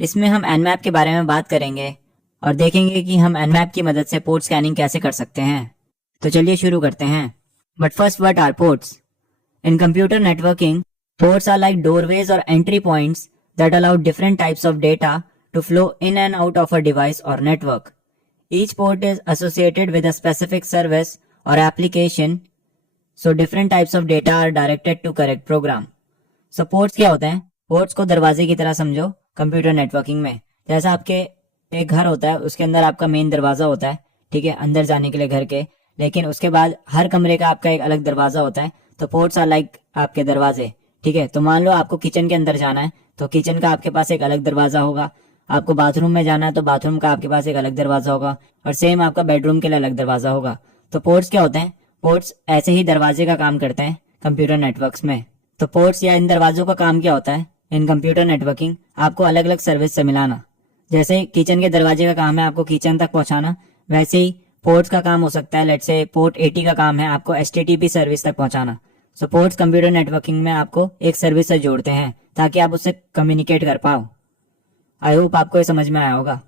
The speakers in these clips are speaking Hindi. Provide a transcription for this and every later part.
इसमें हम Nmap के बारे में बात करेंगे और देखेंगे कि हम Nmap की मदद से पोर्ट स्कैनिंग कैसे कर सकते हैं। तो चलिए शुरू करते हैं। But first, what are ports? In computer networking, ports are like doorways or entry points that allow different types of data to flow in and out of a device or network. Each port is associated with a specific service or application, so different types of data are directed to correct program. So ports क्या होते हैं? Ports को दरवाजे की तरह समझो कंप्यूटर नेटवर्किंग में। जैसा आपके एक घर होता है, उसके अंदर आपका मेन दरवाजा होता है, ठीक है, अंदर जाने के लिए घर के। लेकिन उसके बाद हर कमरे का आपका एक अलग दरवाजा होता है। तो पोर्ट्स आर लाइक आपके दरवाजे, ठीक है। तो मान लो आपको किचन के अंदर जाना है, तो किचन का आपके पास एक अलग दरवाजा होगा। आपको बाथरूम में जाना है तो बाथरूम का आपके पास एक अलग दरवाजा होगा, और सेम आपका बेडरूम के लिए अलग दरवाजा होगा। तो पोर्ट्स क्या होते हैं? पोर्ट्स ऐसे ही दरवाजे का काम करते हैं कंप्यूटर नेटवर्क्स में। तो पोर्ट्स या इन दरवाजों का काम क्या होता है इन कंप्यूटर नेटवर्किंग? आपको अलग अलग सर्विस से मिलाना। जैसे किचन के दरवाजे का काम है आपको किचन तक पहुंचाना, वैसे ही पोर्ट्स का काम हो सकता है, लेट्स से पोर्ट 80 का काम है आपको HTTP सर्विस तक पहुंचाना। सो पोर्ट्स कंप्यूटर नेटवर्किंग में आपको एक सर्विस से जोड़ते हैं ताकि आप उससे कम्युनिकेट कर पाओ। आई होप आपको ये समझ में आया होगा।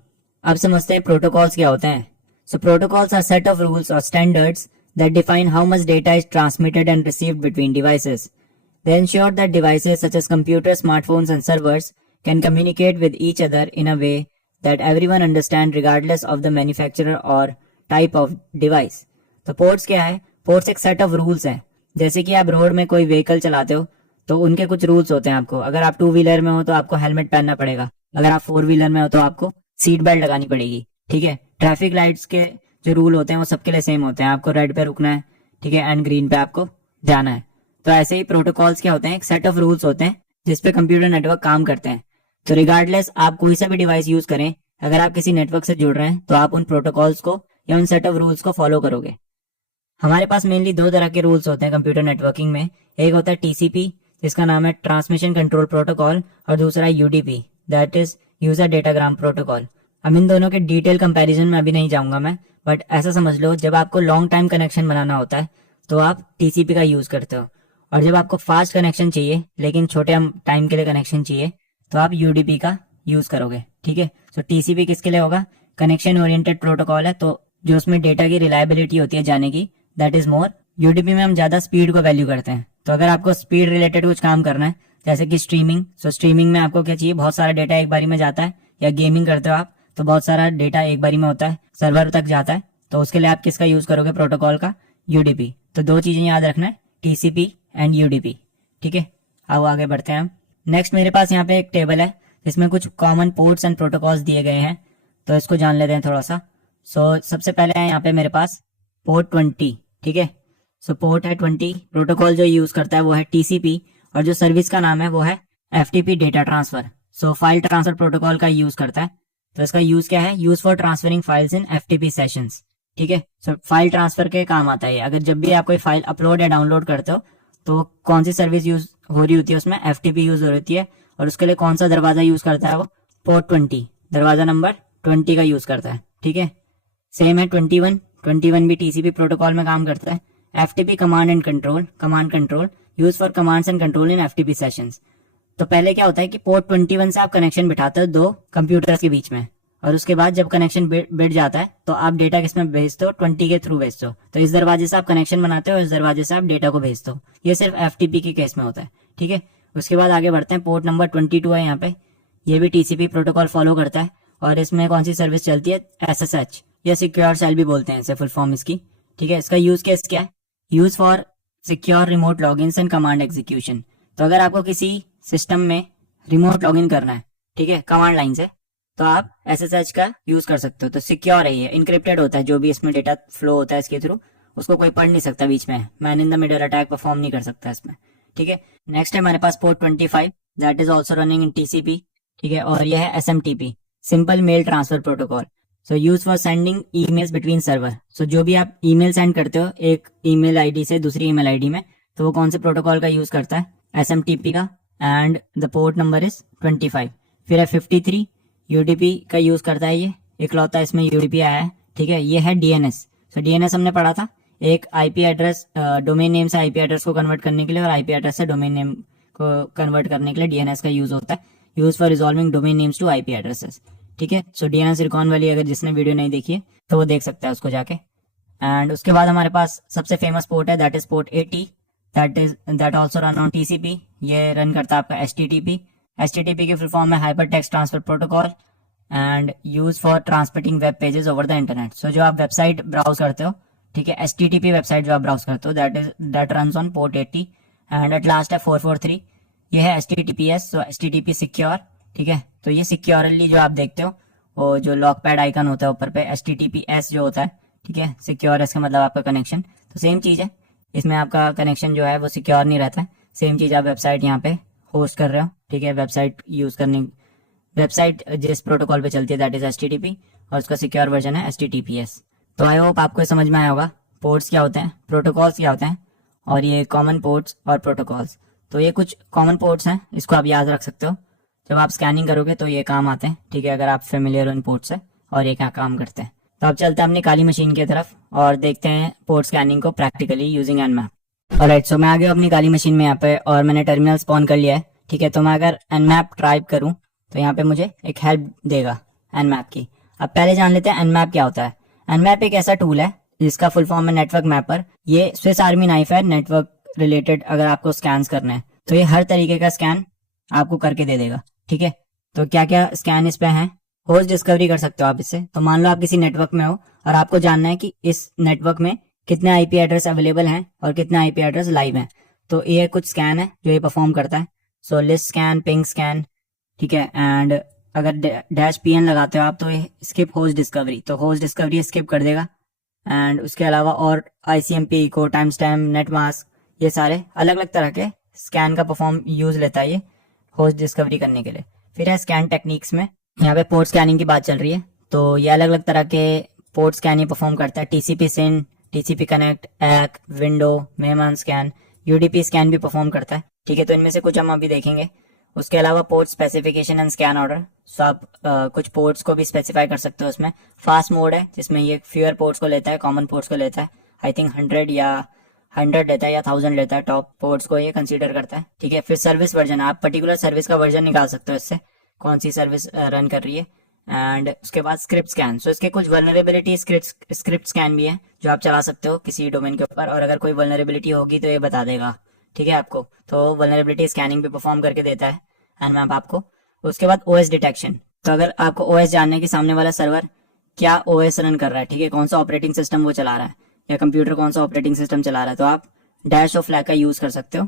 अब समझते हैं प्रोटोकॉल्स क्या होते हैं। So protocols are set of rules और standards that define how much data is transmitted and received between devices. They ensure that devices such as computers, smartphones, and servers can communicate with each other in a way that everyone understands regardless of the manufacturer or type of device. तो ports क्या है? Ports एक set of rules हैं। जैसे कि आप रोड में कोई व्हीकल चलाते हो तो उनके कुछ रूल्स होते हैं आपको। अगर आप 2 व्हीलर में हो तो आपको हेलमेट पहनना पड़ेगा, अगर आप 4 व्हीलर में हो तो आपको सीट बेल्ट लगानी पड़ेगी, ठीक है। ट्रैफिक लाइट्स के जो रूल होते हैं वो सबके लिए सेम होते हैं। आपको रेड पे रुकना है, ठीक है, एंड ग्रीन पे आपको जाना है। तो ऐसे ही प्रोटोकॉल्स क्या होते हैं? एक सेट ऑफ रूल्स होते हैं जिसपे कंप्यूटर नेटवर्क काम करते हैं। तो रिगार्डलेस आप कोई सा भी डिवाइस यूज करें, अगर आप किसी नेटवर्क से जुड़ रहे हैं तो आप उन प्रोटोकॉल्स को या उन सेट ऑफ रूल्स को फॉलो करोगे। हमारे पास मेनली 2 तरह के रूल्स होते हैं कंप्यूटर नेटवर्किंग में। एक होता है TCP जिसका नाम है ट्रांसमिशन कंट्रोल प्रोटोकॉल, और दूसरा है UDP that is user datagram protocol. अब इन दोनों के डिटेल कंपैरिजन में अभी नहीं जाऊंगा मैं, बट ऐसा समझ लो जब आपको लॉन्ग टाइम कनेक्शन बनाना होता है तो आप TCP का यूज करते हो, और जब आपको फास्ट कनेक्शन चाहिए लेकिन छोटे टाइम के लिए कनेक्शन चाहिए तो आप UDP का यूज करोगे, ठीक है। सो TCP किसके लिए होगा? कनेक्शन ओरिएंटेड प्रोटोकॉल है, तो जो उसमें डेटा की रिलायबिलिटी होती है जाने की, दैट इज मोर। UDP में हम ज्यादा स्पीड को वैल्यू करते हैं। तो अगर आपको स्पीड रिलेटेड कुछ काम करना है जैसे कि स्ट्रीमिंग, सो स्ट्रीमिंग में आपको क्या चाहिए? बहुत सारा डेटा एक बारी में जाता है, या गेमिंग करते हो आप तो बहुत सारा डेटा एक बारी में होता है, सर्वर तक जाता है, तो उसके लिए आप किसका यूज करोगे? प्रोटोकॉल का, UDP। तो 2 चीजें याद रखना है, TCP एंड UDP, ठीक है। आओ आगे बढ़ते हैं हम। नेक्स्ट मेरे पास यहाँ पे एक टेबल है जिसमें कुछ कॉमन पोर्ट्स एंड प्रोटोकॉल्स दिए गए हैं, तो इसको जान लेते हैं थोड़ा सा। सो सबसे पहले है यहाँ पे मेरे पास पोर्ट 20, ठीक है। सो पोर्ट है 20, प्रोटोकॉल जो यूज करता है वो है TCP, और जो सर्विस का नाम है वो है FTP डेटा ट्रांसफर। सो फाइल ट्रांसफर प्रोटोकॉल का यूज करता है। तो इसका यूज क्या है? Use for transferring files in FTP sessions, ठीक है। सो फाइल ट्रांसफर के काम आता है। अगर जब भी आप कोई फाइल अपलोड या डाउनलोड करते हो तो कौन सी सर्विस यूज हो रही होती है? उसमें FTP यूज हो रही होती है, और उसके लिए कौन सा दरवाजा यूज करता है? वो पोर्ट 20, दरवाजा नंबर 20 का यूज करता है, ठीक है। सेम है 21 भी TCP प्रोटोकॉल में काम करता है। FTP command and control use for commands and control in FTP sessions. तो पहले क्या होता है कि पोर्ट 21 से आप कनेक्शन बिठाते हो 2 कंप्यूटर्स के बीच में, और उसके बाद जब कनेक्शन बिट जाता है तो आप डेटा किसमें भेजते हो? 20 के थ्रू भेजते हो। तो इस दरवाजे से आप कनेक्शन बनाते हो, इस दरवाजे से आप डेटा को भेजते हो। ये सिर्फ FTP के केस में होता है, ठीक है। उसके बाद आगे बढ़ते हैं। पोर्ट नंबर 22 है यहाँ पे, ये भी TCP प्रोटोकॉल फॉलो करता है, और इसमें कौन सी सर्विस चलती है? SSH या सिक्योर सेल भी बोलते हैं इसे, फुल फॉर्म इसकी, ठीक है। इसका यूज केस क्या है? Use for secure remote login and command execution. तो अगर आपको किसी सिस्टम में रिमोट लॉगिन करना है, ठीक है, कमांड लाइन से, तो आप SSH का यूज कर सकते हो। तो सिक्योर है, ये इनक्रिप्टेड होता है, जो भी इसमें डेटा फ्लो होता है इसके थ्रू उसको कोई पढ़ नहीं सकता बीच में, man in the middle attack perform नहीं कर सकता इसमें, ठीक है। नेक्स्ट है हमारे पास port 25, that is also running in TCP, ठीक है, और यह है SMTP, simple mail transfer protocol. So use for sending emails between server. So जो भी आप ईमेल सेंड करते हो एक ईमेल आईडी से दूसरी ईमेल आईडी में, तो वो कौन से प्रोटोकॉल का यूज करता है? SMTP का, and the port number is 25। फिर है 53, UDP का यूज करता है, ये इकलौता इसमें UDP आया है, ठीक है। ये है DNS। सो DNS हमने पढ़ा था, एक IP एड्रेस, डोमेन नेम से IP एड्रेस को कन्वर्ट करने के लिए, और IP एड्रेस से डोमेन नेम को कन्वर्ट करने के लिए DNS का यूज होता है। Use for resolving domain names to IP addresses. ठीक है, सो डीएनएस रिकॉन वाली अगर जिसने वीडियो नहीं देखी है तो वो देख सकता है उसको जाके। एंड उसके बाद हमारे पास सबसे फेमस पोर्ट है, that is port 80, that also run on TCP. ये रन करता है आपका एचटीटीपी। एचटीटीपी की फुल फॉर्म है hyper text transfer protocol and use for transmitting web pages over the internet. So जो आप वेबसाइट ब्राउज करते हो, ठीक है, एचटीटीपी वेबसाइट जो आप ब्राउज करते हो, that runs on port 80। And at last है 443, ये है एचटीटीपीएस, सो एचटीटीपी सिक्योर। ठीक है, तो ये सिक्योरली जो आप देखते हो वो जो लॉक पैड आइकन होता है ऊपर पे, एचटीटीपीएस जो होता है, ठीक है, सिक्योर इसका मतलब आपका कनेक्शन। तो सेम चीज है, इसमें आपका कनेक्शन जो है वो सिक्योर नहीं रहता है। सेम चीज आप वेबसाइट यहाँ पे होस्ट कर रहे हो, ठीक है, वेबसाइट जिस प्रोटोकॉल पे चलती है दैट इज एचटीटीपी, और उसका सिक्योर वर्जन है एचटीटीपीएस। तो आई होप आपको समझ में आया होगा पोर्ट्स क्या होते हैं, प्रोटोकॉल्स क्या होते हैं, और ये कॉमन पोर्ट्स और प्रोटोकॉल्स। तो ये कुछ कॉमन पोर्ट्स हैं, इसको आप याद रख सकते हो, जब आप स्कैनिंग करोगे तो ये काम आते हैं। ठीक है, अगर आप फेमिलियर हो इन पोर्ट से और ये क्या काम करते हैं। तो अब चलते हैं अपनी काली मशीन की तरफ और देखते हैं पोर्ट स्कैनिंग को प्रैक्टिकली यूजिंग एनमैप। ऑलराइट, सो मैं आ गया अपनी काली मशीन में यहाँ पे और मैंने टर्मिनल स्पॉन कर लिया है। ठीक है, तो मैं अगर एनमैप टाइप करूँ तो यहाँ पे मुझे एक हेल्प देगा एनमैप की। अब पहले जान लेते हैं एनमैप क्या होता है। एनमैप एक ऐसा टूल है जिसका फुल फॉर्म है नेटवर्क मैपर। ये स्विस आर्मी नाइफ है नेटवर्क रिलेटेड, अगर आपको स्कैन करना है तो ये हर तरीके का स्कैन आपको करके दे देगा। ठीक है, तो क्या क्या स्कैन इस पे है, होस्ट डिस्कवरी कर सकते हो आप इससे। तो मान लो आप किसी नेटवर्क में हो और आपको जानना है कि इस नेटवर्क में कितने आईपी एड्रेस अवेलेबल हैं और कितने आईपी एड्रेस लाइव हैं, तो ये कुछ स्कैन है जो ये परफॉर्म करता है। सो लिस्ट स्कैन, पिंग स्कैन, ठीक है, एंड अगर डैश पीएन लगाते हो आप तो ये स्किप होस्ट डिस्कवरी, तो होस्ट डिस्कवरी स्किप कर देगा। एंड उसके अलावा और ICMP, echo, time stamp, net mask, ये सारे अलग अलग तरह के स्कैन का परफॉर्म यूज लेता है ये होस्ट डिस्कवरी करने के लिए। फिर है स्कैन टेक्निक्स में, यहाँ पे पोर्ट स्कैनिंग की बात चल रही है, तो ये अलग अलग तरह के पोर्ट स्कैन परफॉर्म करता है। टीसीपी सिन, टीसीपी कनेक्ट, एक्, विंडो, मेहमान स्कैन, यूडीपी स्कैन भी परफॉर्म करता है। ठीक है, तो इनमें से कुछ हम अभी देखेंगे। उसके अलावा port specification and scan order, so आप कुछ पोर्ट्स को भी स्पेसिफाई कर सकते हो उसमें। फास्ट मोड है जिसमें ये फ्यूअर पोर्ट्स को लेता है, कॉमन पोर्ट्स को लेता है, आई थिंक 100 लेता है या 1000 लेता है, टॉप पोर्ट्स को ये कंसीडर करता है। ठीक है, फिर सर्विस वर्जन, आप पर्टिकुलर सर्विस का वर्जन निकाल सकते हो इससे, कौन सी सर्विस रन कर रही है। एंड उसके बाद स्क्रिप्ट स्कैन, सो इसके कुछ वल्नरेबिलिटी स्क्रिप्ट स्कैन भी है जो आप चला सकते हो किसी डोमेन के ऊपर, और अगर कोई वल्नरेबिलिटी होगी तो ये बता देगा। ठीक है, आपको तो वल्नरेबिलिटी स्कैनिंग भी परफॉर्म करके देता है एनमैप आपको। उसके बाद ओएस डिटेक्शन, तो अगर आपको ओएस जानना है कि सामने वाला सर्वर क्या ओएस रन कर रहा है, ठीक है, कौन सा ऑपरेटिंग सिस्टम वो चला रहा है, या कंप्यूटर कौन सा ऑपरेटिंग सिस्टम चला रहा है, तो आप डैश और फ्लैग का यूज कर सकते हो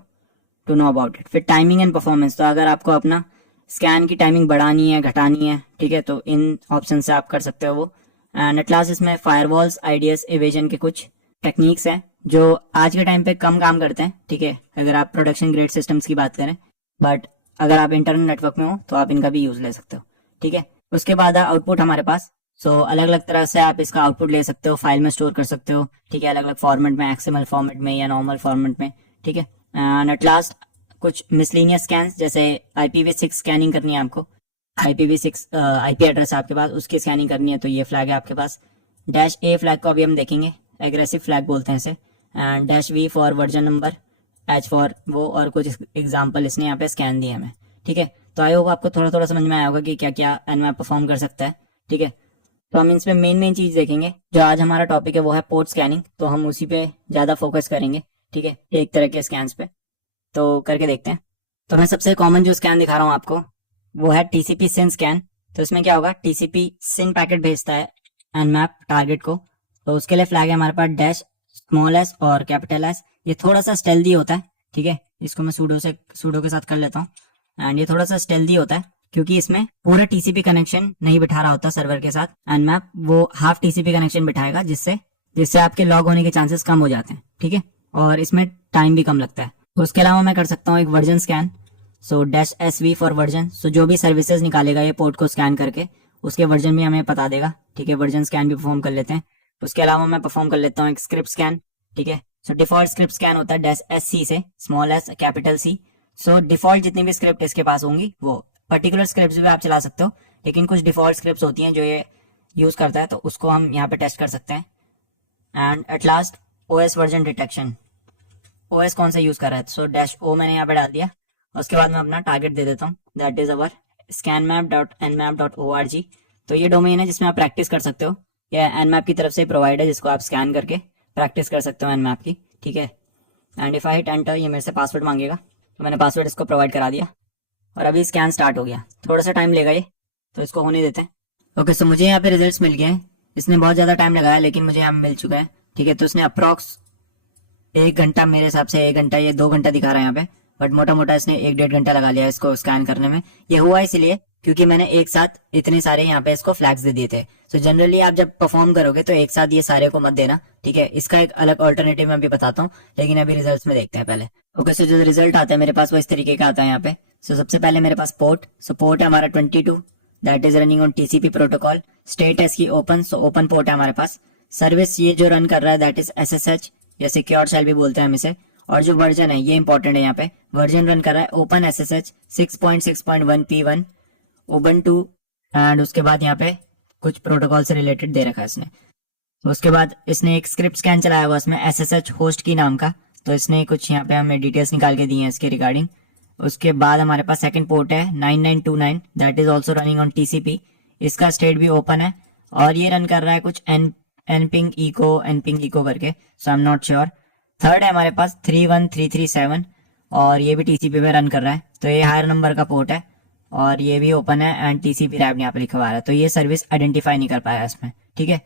टू नो अबाउट इट। फिर टाइमिंग एंड परफॉर्मेंस, तो अगर आपको अपना स्कैन की टाइमिंग बढ़ानी है, घटानी है, ठीक है, तो इन ऑप्शन से आप कर सकते हो वो। एंड एट लास्ट इसमें फायरवॉल्स, आईडीएस, इवेजन के कुछ टेक्निक्स हैं जो आज के टाइम पे कम काम करते हैं। ठीक है, अगर आप प्रोडक्शन ग्रेड सिस्टम्स की बात करें, बट अगर आप इंटरनल नेटवर्क में हो तो आप इनका भी यूज ले सकते हो। ठीक है, उसके बाद आउटपुट हमारे पास, सो अलग अलग तरह से आप इसका आउटपुट ले सकते हो, फाइल में स्टोर कर सकते हो। ठीक है, अलग अलग फॉर्मेट में, एक्सएमएल फॉर्मेट में या नॉर्मल फॉर्मेट में। ठीक है, एंड एट लास्ट कुछ मिसलिनियस स्कैन्स, जैसे IPv6 स्कैनिंग करनी है आपको, IPv6 आईपी एड्रेस आपके पास, उसकी स्कैनिंग करनी है, तो ये फ्लैग है आपके पास। डैश ए फ्लैग को अभी हम देखेंगे, एग्रेसिव फ्लैग बोलते हैं इसे। And dash V for version number, H for वो, और कुछ एग्जाम्पल इसने यहाँ पे स्कैन दिए हमें। ठीक है, तो आई होप आपको थोड़ा थोड़ा समझ में आया होगा कि क्या क्या एनमैप परफॉर्म कर सकता है। ठीक है, तो हम इसमें मेन चीज देखेंगे। जो आज हमारा टॉपिक है वो है पोर्ट स्कैनिंग, तो हम उसी पे ज्यादा फोकस करेंगे। ठीक है, एक तरह के स्कैन्स पे, तो करके देखते हैं। तो मैं सबसे कॉमन जो स्कैन दिखा रहा हूँ आपको वो है टीसीपी सिन स्कैन। तो इसमें क्या होगा, टीसीपी सिन पैकेट भेजता है एनमैप टारगेट को, तो उसके लिए फ्लैग है हमारे पास डैश स्मॉल एस और कैपिटल एस। ये थोड़ा सा स्टेल्दी होता है। ठीक है, इसको मैं सूडो के साथ कर लेता हूँ। एंड ये थोड़ा सा स्टेल्दी होता है क्योंकि इसमें पूरा टीसीपी कनेक्शन नहीं बिठा रहा होता सर्वर के साथ। एनमैप वो हाफ टीसीपी कनेक्शन बिठाएगा, जिससे आपके लॉग होने के चांसेस कम हो जाते हैं। ठीक है, और इसमें टाइम भी कम लगता है। तो उसके अलावा मैं कर सकता हूँ एक version scan, so dash SV for version. So जो भी सर्विसेज निकालेगा ये पोर्ट को स्कैन करके, उसके वर्जन भी हमें बता देगा। ठीक है, वर्जन स्कैन भी परफॉर्म कर लेते हैं। उसके अलावा मैं परफॉर्म कर लेता हूँ एक स्क्रिप्ट स्कैन। ठीक है, सो डिफॉल्ट स्क्रिप्ट स्कैन होता है डैश SC से, स्मॉल एस कैपिटल C। सो डिफॉल्ट जितनी भी स्क्रिप्ट इसके पास होंगी, वो पर्टिकुलर स्क्रिप्ट भी आप चला सकते हो, लेकिन कुछ डिफॉल्ट स्क्रिप्ट होती हैं जो ये यूज करता है, तो उसको हम यहाँ पे टेस्ट कर सकते हैं। And at last OS version detection, OS कौन सा यूज कर रहा है, सो डैश O मैंने यहाँ पे डाल दिया। उसके बाद मैं अपना टारगेट दे देता हूँ, दैट इज अवर scanmap.nmap.org। तो ये डोमेन है जिसमें आप प्रैक्टिस कर सकते हो। ये nmap की तरफ से प्रोवाइड है जिसको आप स्कैन करके प्रैक्टिस कर सकते हो nmap की, ठीक है। And if I hit enter, ये मेरे से पासवर्ड मांगेगा, तो मैंने पासवर्ड इसको प्रोवाइड करा दिया और अभी स्कैन स्टार्ट हो गया। थोड़ा सा टाइम लेगा ये, तो इसको होने देते हैं। ओके, सो मुझे यहाँ पे रिजल्ट्स मिल गए हैं। इसने बहुत ज़्यादा टाइम लगाया लेकिन मुझे यहाँ मिल चुका है, ठीक है। तो इसने अप्रॉक्स 1 घंटा, मेरे हिसाब से 1 घंटा, ये 2 घंटा दिखा रहा है यहाँ पे, बट मोटा मोटा इसने 1-1.5 घंटा लगा लिया इसको स्कैन करने में। ये हुआ इसलिए क्योंकि मैंने एक साथ इतने सारे यहाँ पे इसको फ्लैग्स दे दिए थे। सो जनरली आप जब परफॉर्म करोगे तो एक साथ ये सारे को मत देना, ठीक है। इसका एक अलग ऑल्टरनेटिव मैं भी बताता हूँ, लेकिन अभी रिजल्ट्स में देखते हैं पहले। ओके, सो जो रिजल्ट आता है मेरे पास वो इस तरीके का आता है यहाँ पे। सो सबसे पहले मेरे पास पोर्ट, सो पोर्ट है हमारा 22, that is running on TCP protocol. State है इसकी ओपन, सो ओपन पोर्ट है हमारे पास। सर्विस ये जो रन कर रहा है दैट इज एसएसएच या सिक्योर शेल भी बोलते हैं हम इसे। और जो वर्जन है ये इंपॉर्टेंट है, यहाँ पे वर्जन रन कर रहा है open SSH 6.6.1 P1 Ubuntu. And उसके बाद यहाँ पे कुछ प्रोटोकॉल से रिलेटेड दे रखा है इसने। उसके बाद इसने एक स्क्रिप्ट स्कैन चलाया हुआ इसमें एसएसएच होस्ट की नाम का, तो इसने कुछ यहाँ पे हमें डिटेल्स निकाल के दी हैं इसके रिगार्डिंग। उसके बाद हमारे पास सेकंड पोर्ट है 9929, that is also running on TCP. इसका स्टेट भी ओपन है और ये रन कर रहा है कुछ nping eco करके, so I am not sure. Third है हमारे पास 31337 और ये भी टीसीपी पे रन कर रहा है, तो ये हायर नंबर का पोर्ट है और ये भी ओपन है एंड टीसीपी रैप यहाँ पे लिखा हुआ है, तो ये सर्विस आइडेंटिफाई नहीं कर पाया इसमें, ठीक है।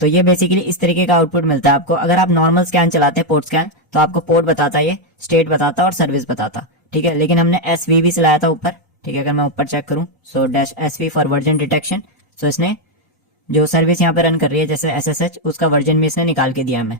तो ये बेसिकली इस तरीके का आउटपुट मिलता है आपको। अगर आप नॉर्मल स्कैन चलाते हैं पोर्ट स्कैन, तो आपको पोर्ट बताता है, ये स्टेट बताता और सर्विस बताता, ठीक है। लेकिन हमने एसवी भी चलाया था ऊपर, ठीक है। अगर मैं ऊपर चेक करूं, सो -SV फॉर वर्जन डिटेक्शन। सो इसने जो सर्विस यहाँ पे रन कर रही है जैसे एसएसएच, उसका वर्जन भी इसने निकाल के दिया हमें।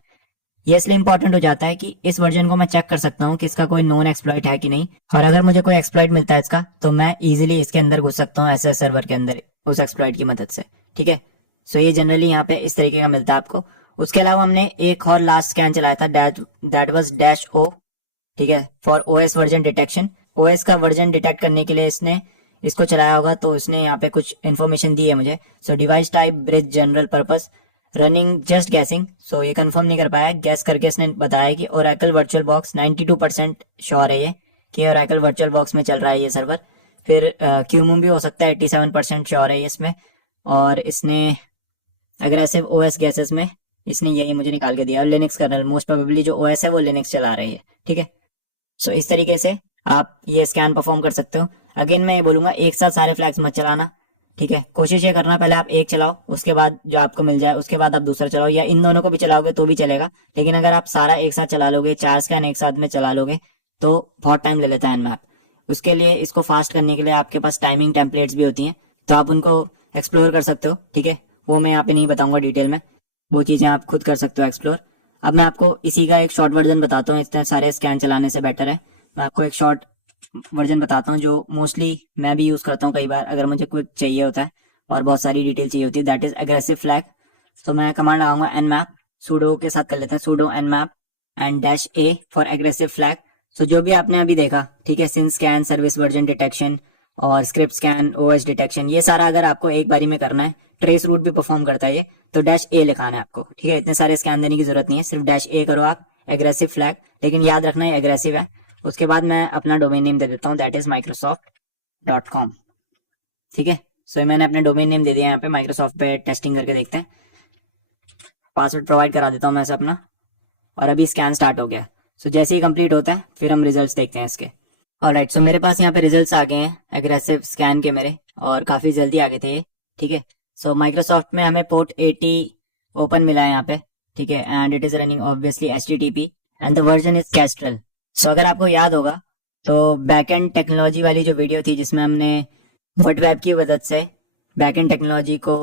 ये इसलिए इंपॉर्टेंट हो जाता है कि इस वर्जन को मैं चेक कर सकता हूँ कि इसका कोई नॉन एक्सप्लॉइट है कि नहीं, और अगर मुझे कोई एक्सप्लॉइट मिलता है इसका, तो मैं इजीली इसके अंदर घुस सकता हूँ एसएस सर्वर के अंदर उस एक्सप्लॉइट की मदद से, ठीक है। सो ये जनरली यहाँ पे इस तरीके का मिलता है आपको। उसके अलावा हमने एक और लास्ट स्कैन चलाया था, दैट वाज -O, ठीक है, for OS version detection. OS का वर्जन डिटेक्ट करने के लिए इसने इसको चलाया होगा, तो इसने यहाँ पे कुछ इन्फॉर्मेशन दी है मुझे। So device type bridge general purpose running just guessing, so ये कंफर्म नहीं कर पाया, गैस करके इसने बताया कि ओरेकल वर्चुअल बॉक्स 92% श्योर है ये कि ओरेकल वर्चुअल बॉक्स में चल रहा है ये सर्वर। फिर क्यूमूम भी हो सकता है, 87% श्योर है ये इसमें। और इसने अग्रेसिव ओएस गैसेस में इसने यही मुझे निकाल के दिया। और लिनक्स कर्नल मोस्ट प्रोबेबली जो ओएस है वो लिनक्स चला रही है, ठीक है। सो इस तरीके से आप ये स्कैन परफॉर्म कर सकते हो। अगेन मैं ये बोलूंगा एक साथ सारे फ्लैग्स मत चलाना, ठीक है। कोशिश ये करना पहले आप एक चलाओ, उसके बाद जो आपको मिल जाए उसके बाद आप दूसरा चलाओ, या इन दोनों को भी चलाओगे तो भी चलेगा। लेकिन अगर आप सारा एक साथ चला लोगे, 4 स्कैन एक साथ में चला लोगे, तो बहुत टाइम ले लेता है एनमैप। उसके लिए इसको फास्ट करने के लिए आपके पास टाइमिंग टेम्पलेट्स भी होती हैं, तो आप उनको एक्सप्लोर कर सकते हो, ठीक है। वो मैं यहाँ पे नहीं बताऊंगा डिटेल में, वो चीजें आप खुद कर सकते हो एक्सप्लोर। अब मैं आपको इसी का एक शॉर्ट वर्जन बताता हूँ, इतने सारे स्कैन चलाने से बेटर है। मैं आपको एक शॉर्ट वर्जन बताता हूँ जो मोस्टली मैं भी यूज करता हूँ कई बार अगर मुझे क्विक चाहिए होता है और बहुत सारी डिटेल चाहिए होती है, दैट इज एग्रेसिव फ्लैग। तो मैं कमांड लगाऊंगा nmap, sudo के साथ कर लेते हैं, sudo nmap and -A for aggressive flag. So जो भी आपने अभी देखा, ठीक है, SYN scan, service version detection और स्क्रिप्ट स्कैन, ओएस डिटेक्शन, ये सारा अगर आपको एक बारी में करना है, ट्रेस रूट भी परफॉर्म करता है ये, तो -A लिखाना है आपको, ठीक है। इतने सारे स्कैन देने की जरूरत नहीं है, सिर्फ -A करो आप, एग्रेसिव फ्लैग। लेकिन याद रखना है एग्रेसिव है। उसके बाद मैं अपना डोमेन नेम दे देता हूँ, दैट इज microsoft.com, ठीक है। सो मैंने अपने डोमेन नेम दे दिया यहाँ पे, माइक्रोसॉफ्ट पे टेस्टिंग करके देखते हैं। पासवर्ड प्रोवाइड करा देता हूँ मैं से अपना, और अभी स्कैन स्टार्ट हो गया। सो जैसे ही कंप्लीट होता है फिर हम रिजल्ट्स देखते हैं इसके। ऑलराइट, सो मेरे पास यहाँ पे रिजल्ट्स आ गए हैं एग्रेसिव स्कैन के मेरे, और काफी जल्दी आ गए थे ये, ठीक है। सो माइक्रोसॉफ्ट में हमें पोर्ट 80 ओपन मिला है यहाँ पे, ठीक है, and it is running obviously HTTP and the version is Kestrel. So अगर आपको याद होगा तो बैकएंड टेक्नोलॉजी वाली जो वीडियो थी जिसमें हमने वर्डवेब की मदद से बैकएंड टेक्नोलॉजी को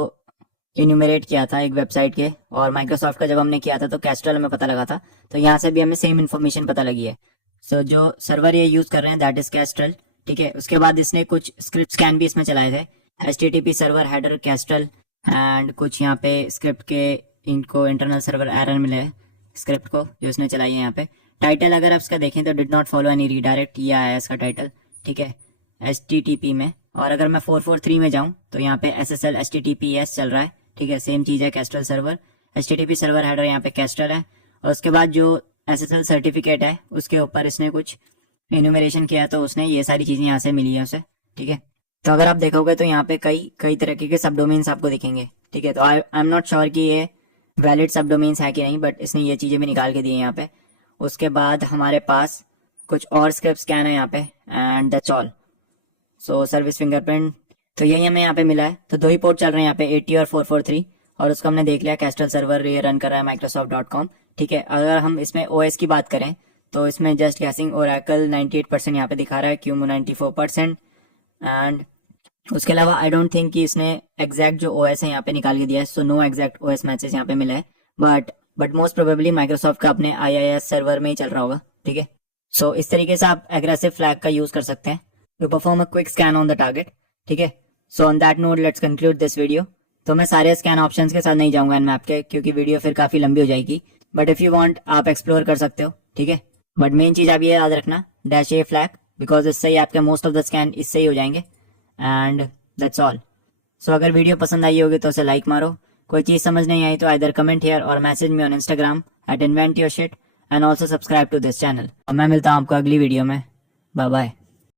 इन्यूमरेट किया था एक वेबसाइट के, और माइक्रोसॉफ्ट का जब हमने किया था तो कैस्ट्रल हमें पता लगा था, तो यहाँ से भी हमें सेम इन्फॉर्मेशन पता लगी है। सो जो सर्वर ये यूज कर रहे हैं दैट इज कैस्ट्रल, ठीक है। उसके बाद इसने कुछ स्क्रिप्ट स्कैन भी इसमें चलाए थे, HTTP server header Castrol, and कुछ यहाँ पे स्क्रिप्ट के इनको इंटरनल सर्वर एरर मिले है स्क्रिप्ट को जो इसने चलाई है यहाँ पे। टाइटल अगर आप इसका देखें तो did not follow any redirect, ये आया है इसका टाइटल, ठीक है, HTTP में। और अगर मैं 443 में जाऊं तो यहाँ पे SSL HTTPS चल रहा है, ठीक है, सेम चीज है, Castrol server, HTTP server header यहाँ पे कैस्ट्रल है। और उसके बाद जो SSL सर्टिफिकेट है उसके ऊपर इसने कुछ इन्यूमरेशन किया, तो उसने ये सारी चीजें यहाँ से मिली है उसे, ठीक है। तो अगर आप देखोगे तो यहाँ पे कई कई तरीके के सब डोमेन्स आपको दिखेंगे, ठीक है। तो आई एम नॉट श्योर कि ये वैलिड सब डोमेन्स है कि नहीं, बट इसने ये चीज़ें भी निकाल के दी है यहाँ पे। उसके बाद हमारे पास कुछ और स्क्रिप्ट स्कैन है यहाँ पे, and that's all. So service fingerprint, तो यही हमें यहाँ पे मिला है। तो 2 ही पोर्ट चल रहे हैं यहाँ पे, 80 और 443, और उसको हमने देख लिया, कैस्ट्रल सर्वर ये रन कर रहा है microsoft.com, ठीक है। अगर हम इसमें OS की बात करें तो इसमें जस्ट गैसिंग ओरेकल 98% यहाँ पे दिखा रहा है, क्यूमो 94%, एंड उसके अलावा आई डोंट थिंक कि इसने एग्जैक्ट जो OS है यहाँ पे निकाल के दिया है। So no exact OS matches यहाँ पे मिला है, बट मोस्ट प्रोबेबली माइक्रोसॉफ्ट का अपने IIS सर्वर में ही चल रहा होगा, ठीक है। सो इस तरीके से आप एग्रेसिव फ्लैग का यूज कर सकते हैं to perform a quick scan on the target, ठीक है। So on that note let's conclude this video. तो मैं सारे स्कैन ऑप्शंस के साथ नहीं जाऊंगा एनमैप के, क्योंकि वीडियो फिर काफी लंबी हो जाएगी, बट इफ यू वांट आप एक्सप्लोर कर सकते हो, ठीक है। बट मेन चीज आप ये याद रखना, -A फ्लैग, बिकॉज इससे ही आपके मोस्ट ऑफ द स्कैन इससे ही हो जाएंगे, एंड दैट्स ऑल। सो अगर वीडियो पसंद आई होगी तो उसे लाइक मारो, कोई चीज समझ नहीं आई तो आइदर कमेंट हियर और message me on Instagram @inventyourshit, and also subscribe to this channel. और मैं मिलता हूँ आपको अगली वीडियो में। Bye bye.